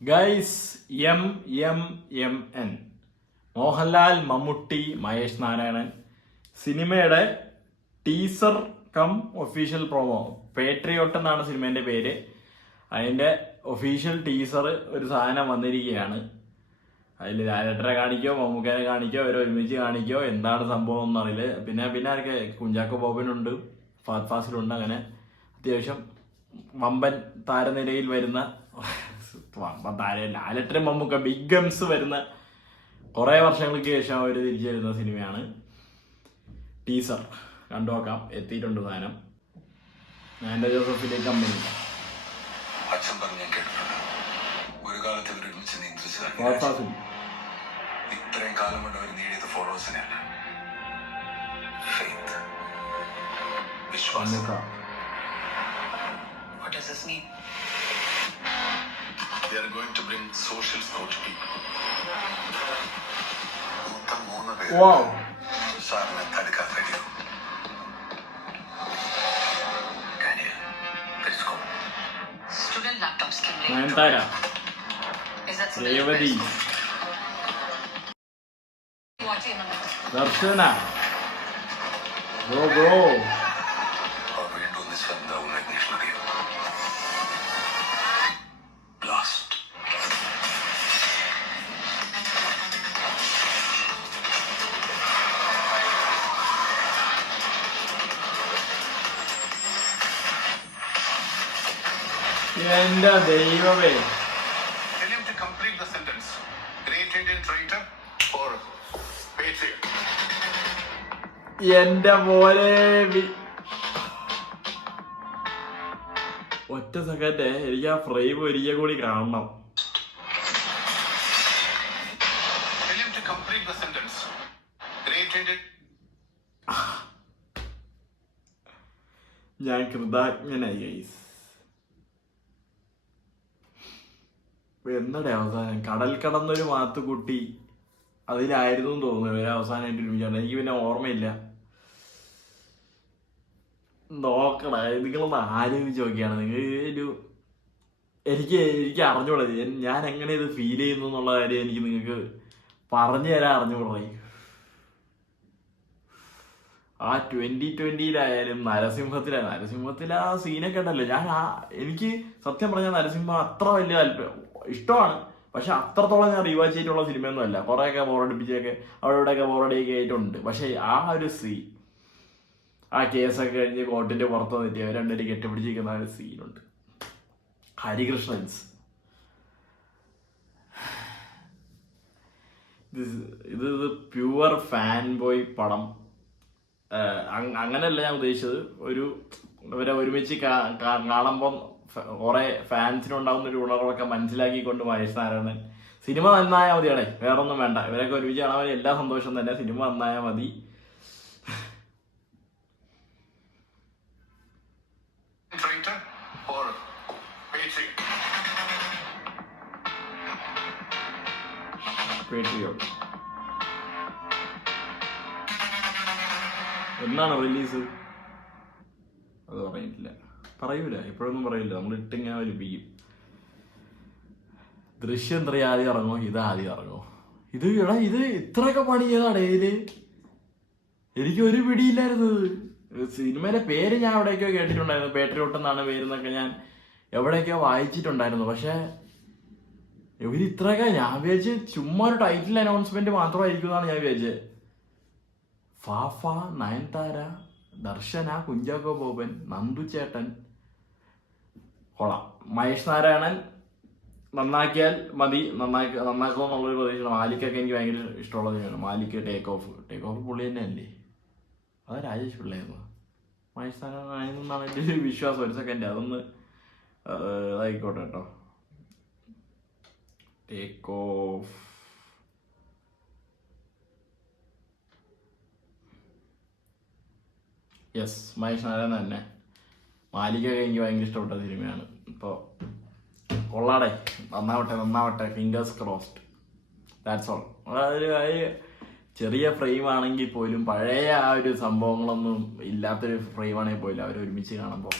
Guys MMMN Mohanlal, Mammootty, Mahesh Narayanan സിനിമയുടെ teaser cum official promo Patriot എന്നാണ് സിനിമേന്റെ പേര്. അതിന്റെ ഒഫീഷ്യൽ ടീസർ ഒരു സാധനം വന്നിരിക്കുകയാണ്. അതിൽ ലാലേട്ടനെ കാണിക്കോ മമ്മൂക്കനെ കാണിക്കോ അവരെ ഒരുമിച്ച് കാണിക്കോ എന്താണ് സംഭവം എന്നറിയില്ല. പിന്നെ ആർക്ക് കുഞ്ചാക്കോ ബോബനുണ്ട്, ഫഹദ് ഫാസിലുണ്ട്. അങ്ങനെ അത്യാവശ്യം വമ്പൻ താരനിരയിൽ വരുന്ന ലാലേട്ടനും മമ്മൂക്ക ബിഗ് ഗംസ് വരുന്ന കുറെ വർഷങ്ങൾക്ക് ശേഷം അവർ തിരിച്ചു വരുന്ന സിനിമയാണ്. ടീസർ കണ്ടുനോക്കാം. എത്തിയിട്ടുണ്ട് സാധനം. ഞാൻ ജോസഫിന്റെ കമ്പനി അച്ഛൻ പറഞ്ഞു കേട്ടിട്ടുണ്ട്. ഒരു കാലത്ത് ഇവർ ഒരുമിച്ച് നിയന്ത്രിച്ചതാണ്. ഇത്രയും കാലം കൊണ്ട് അവർ നേടിയത് ഫോളോവേഴ്സിനെയല്ല, ഫെയ്ത്ത്, വിശ്വാസം. What does this mean? They are going to bring social snow to people. മൊത്തം 3 പേര് സാറിനെ തടുക്കാൻ കഴിയും. Student laptops can be. Nayanthara, Revathi, Darshana, bro വീണ്ടും നിസ്സന്താവുന്ന അന്വേഷണം. ബ്ലാസ്റ്റ്. എന്റെ ദൈവമേ, Tell him to complete the sentence. Great Indian traitor or patriot. എന്റെ പോലെ ഒറ്റ സെക്കൻഡ് എനിക്ക് ആ ഫ്രെയിം ഒരിക്കൽ കൂടി കാണണം. Tell him to complete the sentence. Great Indian. ഞാൻ കൃതജ്ഞനായി ഗൈസ്. എന്നടെ അവസാനം കടൽ കടന്നൊരു മാത്തുക്കുട്ടി അതിലായിരുന്നു എന്ന് തോന്നുന്നു ഇവരെ അവസാനമായിട്ട് ഒരുമിച്ചാണ്. എനിക്ക് പിന്നെ ഓർമ്മയില്ല. നോക്കണ നിങ്ങളൊന്ന് ആലോചിച്ച് നോക്കിയാണ് നിങ്ങൾ എനിക്ക് അറിഞ്ഞൂടാ ഞാൻ എങ്ങനെ ഇത് ഫീൽ ചെയ്യുന്നു എന്നുള്ള കാര്യം എനിക്ക് നിങ്ങൾക്ക് പറഞ്ഞു തരാൻ അറിഞ്ഞൂടാ. ആ 2020-ലായാലും നരസിംഹത്തിലെ ആ സീനൊക്കെ ഉണ്ടല്ലോ. എനിക്ക് സത്യം പറഞ്ഞാൽ നരസിംഹം അത്ര വലിയ താല്പര്യം ഇഷ്ടമാണ്, പക്ഷെ അത്രത്തോളം ഞാൻ റീവാച്ച് ചെയ്തിട്ടുള്ള സിനിമയൊന്നും അല്ല. കുറേയൊക്കെ ബോറടിപ്പിച്ചൊക്കെ അവിടെ ഇവിടെയൊക്കെ ബോറടിയൊക്കെ ആയിട്ടുണ്ട്. പക്ഷെ ആ ഒരു സീൻ, ആ കേസൊക്കെ കഴിഞ്ഞ് കോർട്ടിന്റെ പുറത്ത് വന്നിട്ട് അവർ രണ്ടുപേരും കെട്ടിപ്പിടിച്ചിരിക്കുന്ന ഒരു സീനുണ്ട്. ഹരികൃഷ്ണൻസ് ഇത് പ്യുവർ ഫാൻ ബോയ് പടം. അങ്ങനെയല്ല ഞാൻ ഉദ്ദേശിച്ചത്. ഇവരെ ഒരുമിച്ച് കാണുമ്പം കുറെ ഫാൻസിനുണ്ടാവുന്ന ഒരു ഉണർവൊക്കെ മനസ്സിലാക്കിക്കൊണ്ട് മഹേഷ് നാരായണൻ സിനിമ നന്നായാൽ മതിയാണേ, വേറൊന്നും വേണ്ട. ഇവരൊക്കെ ഒരുമിച്ച് കാണാൻ എല്ലാ സന്തോഷം തന്നെ. സിനിമ നന്നായാൽ മതി. Traitor or patriot. പേട്രിയോട്ട് എന്നാണ് റിലീസ്? അത് പറയൂല, ഇപ്പോഴൊന്നും പറയില്ല. നമ്മൾ ഇട്ടിങ്ങനെ വലിപ്പിക്കും. ദൃശ്യം 3 ആദ്യം ഇറങ്ങോ, ഇത് ആദ്യം ഇറങ്ങോ? ഇത് ഇത്രയൊക്കെ പണി ചെയ്താണ് ഇതില്. എനിക്ക് ഒരു പിടിയില്ലായിരുന്നു. സിനിമയിലെ പേര് ഞാൻ എവിടെയൊക്കെയോ കേട്ടിട്ടുണ്ടായിരുന്നു. പേട്രിയോട്ട് എന്നാണ് പേരെന്നൊക്കെ ഞാൻ എവിടെയൊക്കെയോ വായിച്ചിട്ടുണ്ടായിരുന്നു. പക്ഷെ ഇവര് ഇത്രയൊക്കെ ഞാൻ വിചാരിച്ച് ചുമ്മാ ഒരു ടൈറ്റിൽ അനൗൺസ്മെന്റ് മാത്രമായിരിക്കും എന്നാണ് ഞാൻ വിചാരിച്ചത്. ഫാഫ, നയൻതാര, ദർശന, കുഞ്ചാക്കോ ബോബൻ, നന്ദു ചേട്ടൻ, കൊള്ളാം. മഹേഷ് നാരായണൻ നന്നാക്കിയാൽ മതി. നന്നാക്കുമെന്നുള്ളൊരു പ്രതീക്ഷയാണ്. മാലിക്കൊക്കെ എനിക്ക് ഭയങ്കര ഇഷ്ടമുള്ള സിനിമയാണ്. മാലിക്ക് ടേക്ക് ഓഫ് പുള്ളി തന്നെ അല്ലേ? അത് രാജേഷ് പിള്ളയായിരുന്നു. മഹേഷ് നാരായണൻ എന്നാണ് എൻ്റെ ഒരു വിശ്വാസം. ഒരു സെക്കൻഡ് അതൊന്ന് ഇതായിക്കോട്ടെ കേട്ടോ. Take off yes, Mahesh Narayanan തന്നെ. മാലിക്കൊക്കെ എനിക്ക് ഭയങ്കര ഇഷ്ടപ്പെട്ട സിനിമയാണ്. ഇപ്പോൾ കൊള്ളാടെ, നന്നാവട്ടെ, ഫിംഗേഴ്സ് ക്രോസ്ഡ്. That's all. അതൊരു ചെറിയ ഫ്രെയിം ആണെങ്കിൽ പോലും പഴയ ആ ഒരു സംഭവങ്ങളൊന്നും ഇല്ലാത്തൊരു ഫ്രെയിം ആണെങ്കിൽ പോലും അവർ ഒരുമിച്ച് കാണുമ്പോൾ